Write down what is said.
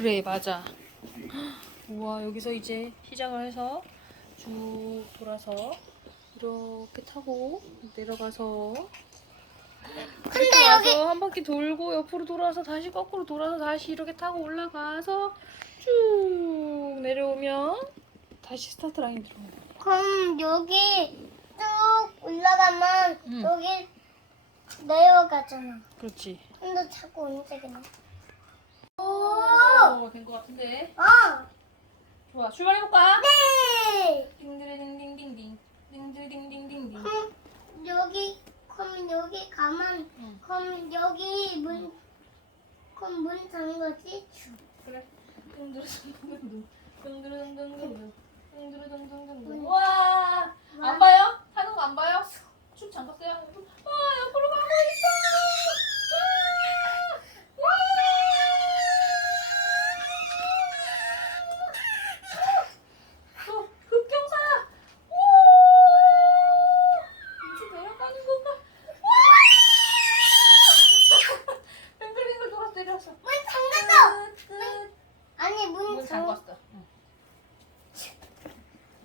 그래 맞아. 우와 여기서 이제 시작을 해서 쭉 돌아서 이렇게 타고 내려가서 근데 여기 와서 한 바퀴 돌고 옆으로 돌아서 다시 거꾸로 돌아서 다시 이렇게 타고 올라가서 쭉 내려오면 다시 스타트 라인 들어오는 거야. 그럼 여기 쭉 올라가면 응. 여기 내려가잖아. 그렇지. 근데 자꾸 움직이네. 된 것 같은데. 어! 좋아, 출발해볼까? 네! 딩드레딩딩딩딩. 딩드딩딩딩딩. 그럼 여기 그럼 여기 가면 응. 그럼 여기 문 그럼 문 잠거지? 그래. 둥두루둥둥둥. 둥두루둥둥둥. 둥두루둥둥둥. 와! hermoso. Bueno,